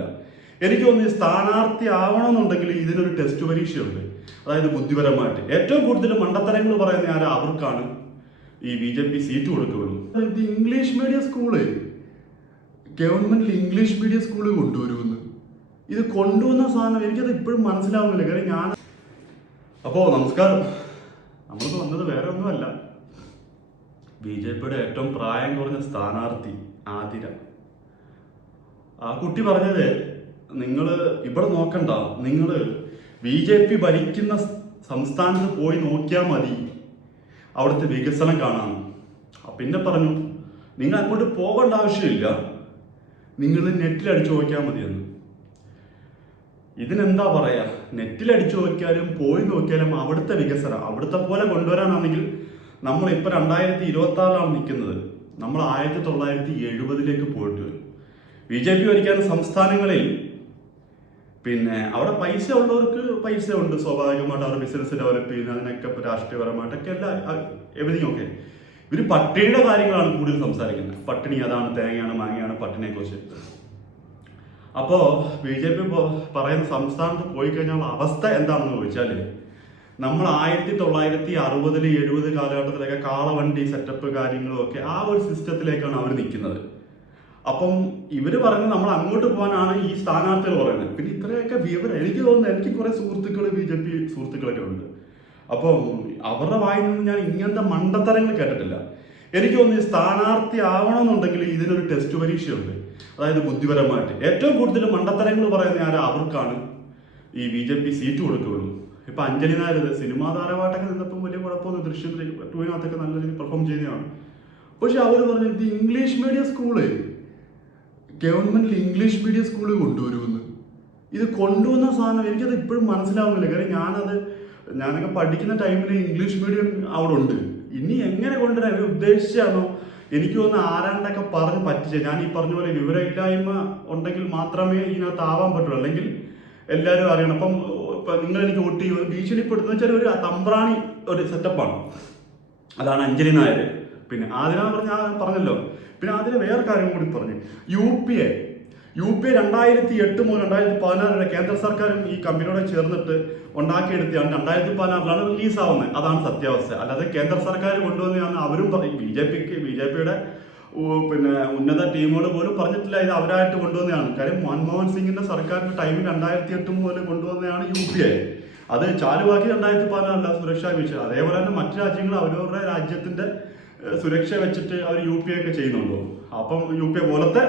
ഇഷ്ടപ്പെട്ടില്ല. എനിക്ക് തോന്നുന്നു സ്ഥാനാർത്ഥി ആവണമെന്നുണ്ടെങ്കിൽ ഇതിനൊരു ടെസ്റ്റ് പരീക്ഷയുണ്ട്. അതായത് ബുദ്ധിപരമായിട്ട് ഏറ്റവും കൂടുതൽ മണ്ടത്തരങ്ങൾ പറയുന്ന ആരാ, അവർക്കാണ് ഈ BJP സീറ്റ് കൊടുക്കുകയുള്ളൂ. ഇത് ഇംഗ്ലീഷ് മീഡിയം സ്കൂള്, ഗവൺമെന്റിൽ ഇംഗ്ലീഷ് മീഡിയം സ്കൂള് കൊണ്ടുവരുമെന്ന്, ഇത് കൊണ്ടുവന്ന സാധനം എനിക്കത് ഇപ്പോഴും മനസ്സിലാവുന്നില്ല. കാര്യം അപ്പോൾ നമസ്കാരം, നമ്മൾക്ക് വന്നത് വേറെ ഒന്നുമല്ല, BJPയുടെ ഏറ്റവും പ്രായം കുറഞ്ഞ സ്ഥാനാർത്ഥി ആതിര. ആ കുട്ടി പറഞ്ഞത്, നിങ്ങൾ ഇവിടെ നോക്കണ്ട, നിങ്ങൾ BJP ഭരിക്കുന്ന സംസ്ഥാനത്ത് പോയി നോക്കിയാൽ മതി, അവിടുത്തെ വികസനം കാണാൻ. പിന്നെ പറഞ്ഞു, നിങ്ങൾ അങ്ങോട്ട് പോകേണ്ട ആവശ്യമില്ല, നിങ്ങൾ നെറ്റിലടിച്ചു നോക്കിയാൽ മതിയെന്ന്. ഇതിനെന്താ പറയാ, നെറ്റിലടിച്ചു നോക്കിയാലും പോയി നോക്കിയാലും അവിടുത്തെ വികസനം അവിടുത്തെ പോലെ കൊണ്ടുവരാനാണെങ്കിൽ നമ്മളിപ്പോൾ 2026 നിൽക്കുന്നത്, നമ്മൾ 1970 പോയിട്ട് വരും. BJP ഭരിക്കുന്ന സംസ്ഥാനങ്ങളിൽ പിന്നെ അവിടെ പൈസ ഉള്ളവർക്ക് പൈസ ഉണ്ട്, സ്വാഭാവികമായിട്ട് അവർ ബിസിനസ് ഡെവലപ്പ് ചെയ്യുന്ന അതിനൊക്കെ രാഷ്ട്രീയപരമായിട്ടൊക്കെ എവരിങ് ഓക്കെ. ഇവർ പട്ടിണിയുടെ കാര്യങ്ങളാണ് കൂടുതൽ സംസാരിക്കുന്നത്. പട്ടിണി അതാണ്, തേങ്ങയാണ്, മാങ്ങയാണ്, പട്ടിണിയെക്കുറിച്ച്. അപ്പോൾ BJP പറയുന്ന സംസ്ഥാനത്ത് പോയി കഴിഞ്ഞാൽ അവസ്ഥ എന്താണെന്ന് ചോദിച്ചാൽ, നമ്മൾ 1960, 70 കാലഘട്ടത്തിലൊക്കെ കാളവണ്ടി സെറ്റപ്പ് കാര്യങ്ങളും ഒക്കെ ആ ഒരു സിസ്റ്റത്തിലേക്കാണ് അവർ നിൽക്കുന്നത്. അപ്പം ഇവർ പറയുന്നത് നമ്മൾ അങ്ങോട്ട് പോകാനാണ് ഈ സ്ഥാനാർത്ഥികൾ പറയുന്നത്. പിന്നെ ഇത്രയൊക്കെ വിവരം എനിക്ക് തോന്നുന്നു, എനിക്ക് കുറെ സുഹൃത്തുക്കൾ BJP സുഹൃത്തുക്കളൊക്കെ ഉണ്ട്. അപ്പോൾ അവരുടെ വായിൽ നിന്ന് ഞാൻ ഇങ്ങനത്തെ മണ്ടത്തരങ്ങൾ കേട്ടിട്ടില്ല. എനിക്ക് തോന്നുന്നു സ്ഥാനാർത്ഥി ആവണമെന്നുണ്ടെങ്കിൽ ഇതിനൊരു ടെസ്റ്റ് പരീക്ഷയുണ്ട്. അതായത് ബുദ്ധിപരമായിട്ട് ഏറ്റവും കൂടുതൽ മണ്ടത്തരങ്ങൾ പറയുന്ന ആരാ, അവർക്കാണ് ഈ BJP സീറ്റ് കൊടുക്കുകയുള്ളൂ. ഇപ്പൊ അഞ്ജലി നായർ സിനിമാ താരമായിട്ടൊക്കെ നിന്നപ്പോൾ വലിയ കുഴപ്പമൊന്നും, ദൃശ്യം 2-നകത്തൊക്കെ നല്ല രീതിയിൽ പെർഫോം ചെയ്യുന്നതാണ്. പക്ഷെ അവർ പറഞ്ഞു, ഇത് ഇംഗ്ലീഷ് മീഡിയം സ്കൂള്, ഗവൺമെന്റിൽ ഇംഗ്ലീഷ് മീഡിയം സ്കൂള് കൊണ്ടുവരുമെന്ന്. ഇത് കൊണ്ടുവന്ന സാധനം എനിക്കത് ഇപ്പോഴും മനസ്സിലാവുന്നില്ല. കാര്യം ഞാനൊക്കെ പഠിക്കുന്ന ടൈമിൽ ഇംഗ്ലീഷ് മീഡിയം അവിടെ ഉണ്ട്. ഇനി എങ്ങനെ കൊണ്ടുവരാൻ ഇവർ ഉദ്ദേശിച്ചാണോ? എനിക്ക് തോന്നുന്നു ആരാണ്ടൊക്കെ പറഞ്ഞ് പറ്റിച്ച. ഞാൻ ഈ പറഞ്ഞ പോലെ വിവരമില്ലായ്മ ഉണ്ടെങ്കിൽ മാത്രമേ ഇതിനകത്ത് ആവാൻ പറ്റുള്ളൂ, അല്ലെങ്കിൽ എല്ലാവരും അറിയണം. അപ്പം നിങ്ങൾ എനിക്ക് വോട്ട് ചെയ്യുന്നത് ഭീഷണിപ്പെടുത്തുന്ന വെച്ചാൽ ഒരു തമ്പ്രാണി ഒരു സെറ്റപ്പാണ്. അതാണ് അഞ്ജലി നായർ. പിന്നെ ആതിര പറഞ്ഞല്ലോ. പിന്നെ അതിന് വേറെ കാര്യം കൂടി പറഞ്ഞു, UPA 2008 മുതൽ 2016 വരെ കേന്ദ്ര സർക്കാരും ഈ കമ്പനിയോടെ ചേർന്നിട്ട് ഉണ്ടാക്കിയെടുത്തിയാണ് 2016 റിലീസാവുന്നത്. അതാണ് സത്യാവസ്ഥ. അല്ലാതെ കേന്ദ്ര സർക്കാർ കൊണ്ടുവന്നതാണ് അവരും പറയും. BJPയുടെ പിന്നെ ഉന്നത ടീമുകൾ പോലും പറഞ്ഞിട്ടില്ല ഇത് അവരായിട്ട് കൊണ്ടുവന്നതാണ്. കാര്യം മൻമോഹൻ സിംഗിന്റെ സർക്കാരിന്റെ ടൈമിൽ 2008 മുതൽ കൊണ്ടുവന്നതാണ് UPA. അത് ചാലുവാക്കി 2016 സുരക്ഷാ വിഷയം. അതേപോലെ തന്നെ മറ്റു രാജ്യങ്ങൾ അവരവരുടെ രാജ്യത്തിന്റെ സുരക്ഷ വെച്ചിട്ട് അവർ UPA ഒക്കെ ചെയ്യുന്നുണ്ടോ? അപ്പം UPA പോലത്തെ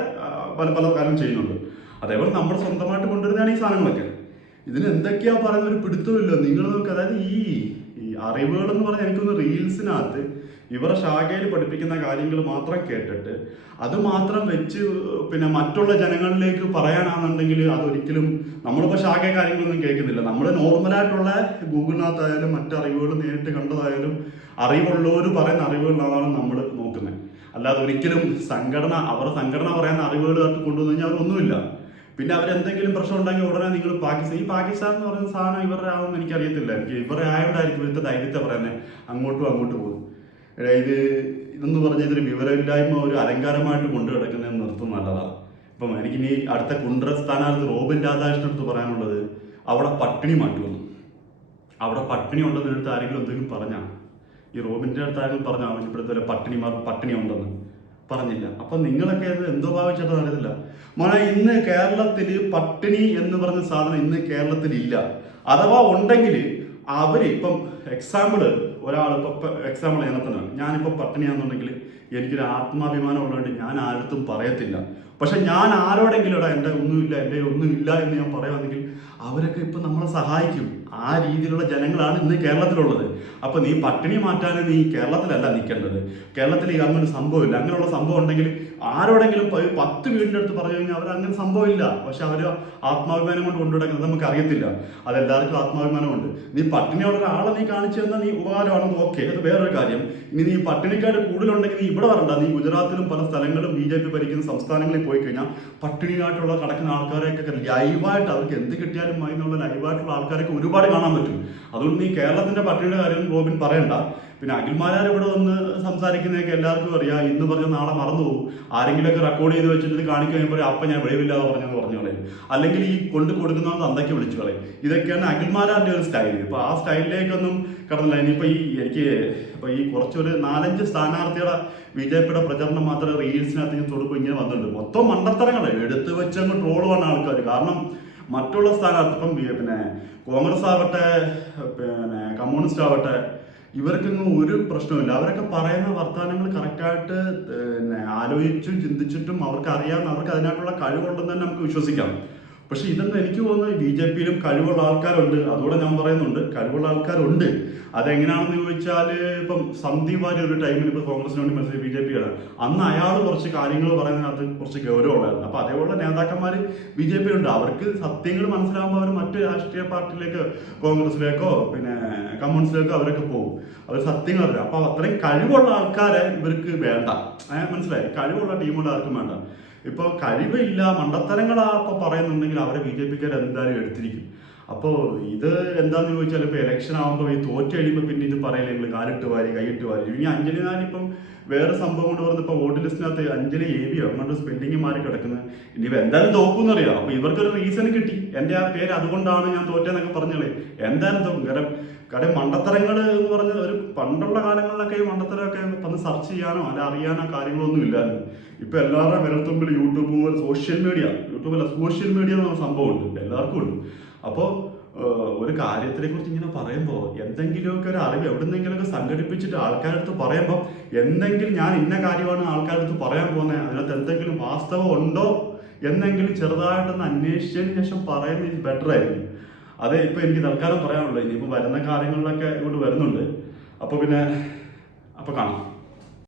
പല കാര്യം ചെയ്യുന്നുണ്ട്. അതേപോലെ നമ്മൾ സ്വന്തമായിട്ട് കൊണ്ടുവരുന്നതാണ് ഈ സാധനങ്ങളൊക്കെ. ഇതിന് എന്തൊക്കെയാ പറയുന്ന ഒരു പിടുത്തമില്ല. നിങ്ങൾ നോക്കുക, അതായത് ഈ അറിവുകൾ എന്ന് പറഞ്ഞാൽ എനിക്കൊന്ന് റീൽസിനകത്ത് ഇവരുടെ ശാഖയിൽ പഠിപ്പിക്കുന്ന കാര്യങ്ങൾ മാത്രം കേട്ടിട്ട് അത് മാത്രം വെച്ച് പിന്നെ മറ്റുള്ള ജനങ്ങളിലേക്ക് പറയാനാണെന്നുണ്ടെങ്കിൽ അതൊരിക്കലും നമ്മളിപ്പോൾ ശാഖ കാര്യങ്ങളൊന്നും കേൾക്കുന്നില്ല. നമ്മൾ നോർമലായിട്ടുള്ള ഗൂഗിളിനകത്തായാലും മറ്ററിവുകൾ നേരിട്ട് കണ്ടതായാലും അറിവുള്ളവർ പറയുന്ന അറിവുകളാണ് നമ്മൾ നോക്കുന്നത്. അല്ലാതെ ഒരിക്കലും അവരുടെ സംഘടന പറയുന്ന അറിവുകളായിട്ട് കൊണ്ടുവന്നു കഴിഞ്ഞാൽ അവരൊന്നുമില്ല. പിന്നെ അവരെന്തെങ്കിലും പ്രശ്നം ഉണ്ടെങ്കിൽ ഉടനെ നിങ്ങൾ പാകിസ്ഥാൻ എന്ന് പറയുന്ന സാധനം ഇവരുടെ ആവുമെന്ന് എനിക്കറിയത്തില്ല. ഇവരുടെ ആയതുകൊണ്ടായിരിക്കും ഇവരുടെ ധൈര്യത്തെ പറയുന്നത് അങ്ങോട്ട് പോകും. ഇതെന്ന് പറഞ്ഞാൽ ഇതൊരു വിവരമില്ലായ്മ ഒരു അലങ്കാരമായിട്ട് കൊണ്ടു കിടക്കുന്നത് നിർത്തും നല്ലതാണ്. ഇപ്പം എനിക്കിനി അടുത്ത കുണ്ട്ര സ്ഥാനാർത്ഥി റോബിൻ രാധാകൃഷ്ണൻ അടുത്ത് പറയാനുള്ളത്, അവിടെ പട്ടിണി മാറ്റുമെന്ന്. അവിടെ പട്ടിണി ഉണ്ടെന്ന് എടുത്ത് ആരെങ്കിലും എന്തെങ്കിലും പറഞ്ഞാൽ, ഈ റോബിൻ്റെ അടുത്ത് ആരെങ്കിലും പറഞ്ഞാൽ അവൻ ഇപ്പോഴത്തെ പട്ടിണി ഉണ്ടെന്ന് പറഞ്ഞില്ല. അപ്പം നിങ്ങളൊക്കെ ഇത് എന്തോ ഭാവിച്ചിട്ട് അറിയത്തില്ല. മോനെ, ഇന്ന് കേരളത്തിൽ പട്ടിണി എന്ന് പറഞ്ഞ സാധനം ഇന്ന് കേരളത്തിലില്ല. അഥവാ ഉണ്ടെങ്കിൽ ഇപ്പം എക്സാമ്പിൾ ഞാനിപ്പോൾ പട്ടിണിയാണെന്നുണ്ടെങ്കിൽ എനിക്കൊരു ആത്മാഭിമാനം ഉള്ളതുകൊണ്ട് ഞാൻ ആരടുത്തും പറയത്തില്ല. പക്ഷെ ഞാൻ ആരോടെങ്കിലും എൻ്റെ ഒന്നുമില്ല എന്ന് ഞാൻ പറയുകയാണെങ്കിൽ അവരൊക്കെ ഇപ്പം നമ്മളെ സഹായിക്കും. ആ രീതിയിലുള്ള ജനങ്ങളാണ് ഇന്ന് കേരളത്തിലുള്ളത്. അപ്പം നീ പട്ടിണി മാറ്റാൻ നീ കേരളത്തിലല്ല നിൽക്കേണ്ടത്. കേരളത്തിൽ അങ്ങനെ സംഭവമില്ല. അങ്ങനെയുള്ള സംഭവം ഉണ്ടെങ്കിൽ ആരോടെങ്കിലും 10 വീടിൻ്റെ അടുത്ത് പറഞ്ഞു കഴിഞ്ഞാൽ അവർ അങ്ങനെ സംഭവമില്ല. പക്ഷെ അവർ ആത്മാഭിമാനം കൊണ്ട് കൊണ്ടുനടക്കുന്നത് നമുക്ക് അറിയത്തില്ല. അതെല്ലാവർക്കും ആത്മാഭിമാനമുണ്ട്. നീ പട്ടിണിയുള്ള ഒരാളെ നീ കാണിച്ചു തന്നാൽ നീ ഉപകാരമാണെന്ന് ഓക്കെ, അത് വേറൊരു കാര്യം. ഇനി നീ പട്ടിണിക്കായിട്ട് കൂടുതലുണ്ടെങ്കിൽ നീ ഇവിടെ വരണ്ട. നീ ഗുജറാത്തിലും പല സ്ഥലങ്ങളും BJP ഭരിക്കുന്ന സംസ്ഥാനങ്ങളിൽ പോയി കഴിഞ്ഞാൽ പട്ടിണിയായിട്ടുള്ള കിടക്കുന്ന ആൾക്കാരെയൊക്കെ ലൈവായിട്ട് അവർക്ക് എന്ത് കിട്ടിയാലും മതി എന്നുള്ള ലൈവായിട്ടുള്ള ആൾക്കാരൊക്കെ ഒരുപാട് ഒരുപാട് കാണാൻ പറ്റും. അതുകൊണ്ട് ഈ കേരളത്തിന്റെ പട്ടിണിയുടെ കാര്യം റോബിൻ പറയണ്ട. പിന്നെ അഖിൽമാരാർ ഇവിടെ വന്ന് സംസാരിക്കുന്നതൊക്കെ എല്ലാവർക്കും അറിയാം. ഇന്ന് പറഞ്ഞ നാളെ മറന്നു പോകും. ആരെങ്കിലുമൊക്കെ റെക്കോർഡ് ചെയ്ത് വെച്ചിട്ട് കാണിക്കാൻ പറയും, അപ്പം ഞാൻ വെളിവില്ലാതെ പറഞ്ഞു കളയും. അല്ലെങ്കിൽ ഈ കൊണ്ട് കൊടുക്കുന്നവർ തന്തയ്ക്ക് വിളിച്ചു കളയും. ഇതൊക്കെയാണ് അഖിൽമാരാറിന്റെ ഒരു സ്റ്റൈൽ. ഇപ്പൊ ആ സ്റ്റൈലിലേക്കൊന്നും കടന്നില്ല. ഇനിയിപ്പോ ഈ കുറച്ചൊരു 4-5 സ്ഥാനാർത്ഥിയുടെ ബിജെപിയുടെ പ്രചരണം മാത്രമേ റീൽസിനകത്ത് ഞാൻ തൊടുപ്പ് ഇങ്ങനെ വന്നിട്ടുണ്ട്. മൊത്തം മണ്ടത്തരങ്ങൾ എടുത്തു വെച്ചങ്ങ് ട്രോളുവാണ് ആൾക്കാർ. കാരണം മറ്റുള്ള സ്ഥാനാർത്ഥി ഇപ്പം പിന്നെ കോൺഗ്രസ് ആവട്ടെ, പിന്നെ കമ്മ്യൂണിസ്റ്റ് ആവട്ടെ, ഇവർക്കൊന്നും ഒരു പ്രശ്നമില്ല. അവരൊക്കെ പറയുന്ന വർത്തമാനങ്ങൾ കറക്റ്റായിട്ട് പിന്നെ ആലോചിച്ചും ചിന്തിച്ചിട്ടും അവർക്ക് അറിയാവുന്ന, അവർക്ക് അതിനായിട്ടുള്ള കഴിവുണ്ടെന്ന് തന്നെ നമുക്ക് വിശ്വസിക്കാം. പക്ഷെ ഇതൊന്നും എനിക്ക് തോന്നുന്നു BJPയിലും കഴിവുള്ള ആൾക്കാരുണ്ട്. അതുകൂടെ ഞാൻ പറയുന്നുണ്ട്, കഴിവുള്ള ആൾക്കാരുണ്ട്. അതെങ്ങനെയാണെന്ന് ചോദിച്ചാൽ, ഇപ്പം സന്ദീപ് വാര്യർ ഒരു ടൈമിൽ ഇപ്പോൾ കോൺഗ്രസിന് വേണ്ടി മത്സരിച്ച് BJPയാണ്. അന്ന് അയാൾ കുറച്ച് കാര്യങ്ങൾ പറയുന്നതിനകത്ത് കുറച്ച് ഗൗരവമുള്ളായിരുന്നു. അപ്പോൾ അതേപോലെ നേതാക്കന്മാർ BJPയിലുണ്ട്. അവർക്ക് സത്യങ്ങൾ മനസ്സിലാകുമ്പോൾ അവർ മറ്റ് രാഷ്ട്രീയ പാർട്ടിയിലേക്ക്, കോൺഗ്രസിലേക്കോ പിന്നെ കമ്മ്യൂണിസ്റ്റിലേക്കോ അവരൊക്കെ പോകും. അവർ സത്യങ്ങൾ അറിയാം. അപ്പോൾ അത്രയും കഴിവുള്ള ആൾക്കാരെ ഇവർക്ക് വേണ്ട. മനസ്സിലായി? കഴിവുള്ള ടീമുള്ള ആർക്കും വേണ്ട. ഇപ്പോൾ കഴിവില്ല, മണ്ടത്തരങ്ങളാ ഇപ്പോൾ പറയുന്നുണ്ടെങ്കിൽ അവരെ BJPക്കാർ എന്തായാലും എടുത്തിരിക്കും. അപ്പോൾ ഇത് എന്താണെന്ന് ചോദിച്ചാൽ, ഇപ്പോൾ ഇലക്ഷൻ ആകുമ്പോൾ ഈ തോറ്റ് കഴിയുമ്പോൾ പിന്നെ ഇത് പറയില്ല, നിങ്ങൾ കാലിട്ട് വാരി കൈയിട്ട് വാരി. ഇനി അഞ്ജലി നാലിപ്പം വേറെ സംഭവം കൊണ്ട് പറഞ്ഞ് ഇപ്പോൾ വോട്ട് ലിസ്റ്റിനകത്ത് അഞ്ജലി AVയോ അങ്ങോട്ട് സ്പെല്ലിങ് മാറി കിടക്കുന്നത്. ഇനിയിപ്പോൾ എന്തായാലും തോക്കുമെന്നറിയാം. അപ്പോൾ ഇവർക്കൊരു റീസൺ കിട്ടി, എൻ്റെ ആ പേര് അതുകൊണ്ടാണ് ഞാൻ തോറ്റെന്നൊക്കെ പറഞ്ഞോളേ. എന്തായാലും തോക്കും. കാര്യം മണ്ടത്തരങ്ങൾ എന്ന് പറഞ്ഞത് ഒരു പണ്ടുള്ള കാലങ്ങളിലൊക്കെ ഈ മണ്ടത്തരമൊക്കെ വന്ന് സെർച്ച് ചെയ്യാനോ അല്ല അറിയാനോ കാര്യങ്ങളൊന്നും ഇല്ലായിരുന്നു. ഇപ്പൊ എല്ലാവരുടെ വിരൽത്തുമ്പിൽ യൂട്യൂബ്, സോഷ്യൽ മീഡിയ എന്ന് പറഞ്ഞ സംഭവമുണ്ട്, എല്ലാവർക്കും ഉണ്ട്. അപ്പോൾ ഒരു കാര്യത്തിനെ കുറിച്ച് ഇങ്ങനെ പറയുമ്പോൾ എന്തെങ്കിലുമൊക്കെ ഒരു അറിവ് എവിടെന്നെങ്കിലുമൊക്കെ സംഘടിപ്പിച്ചിട്ട് ആൾക്കാരടുത്ത് പറയുമ്പോൾ എന്തെങ്കിലും ഞാൻ ഇന്ന കാര്യമാണ് ആൾക്കാരടുത്ത് പറയാൻ പോകുന്നത്, അതിനകത്ത് എന്തെങ്കിലും വാസ്തവം ഉണ്ടോ എന്നെങ്കിലും ചെറുതായിട്ടൊന്ന് അന്വേഷിച്ചതിന് ശേഷം പറയുന്നത് ബെറ്റർ ആയിരിക്കും. അതെ ഇപ്പൊ എനിക്ക് തൽക്കാലം പറയാനുള്ളൂ. ഇനിയിപ്പോൾ വരുന്ന കാര്യങ്ങളിലൊക്കെ ഇങ്ങോട്ട് വരുന്നുണ്ട്. അപ്പോൾ കാണാം.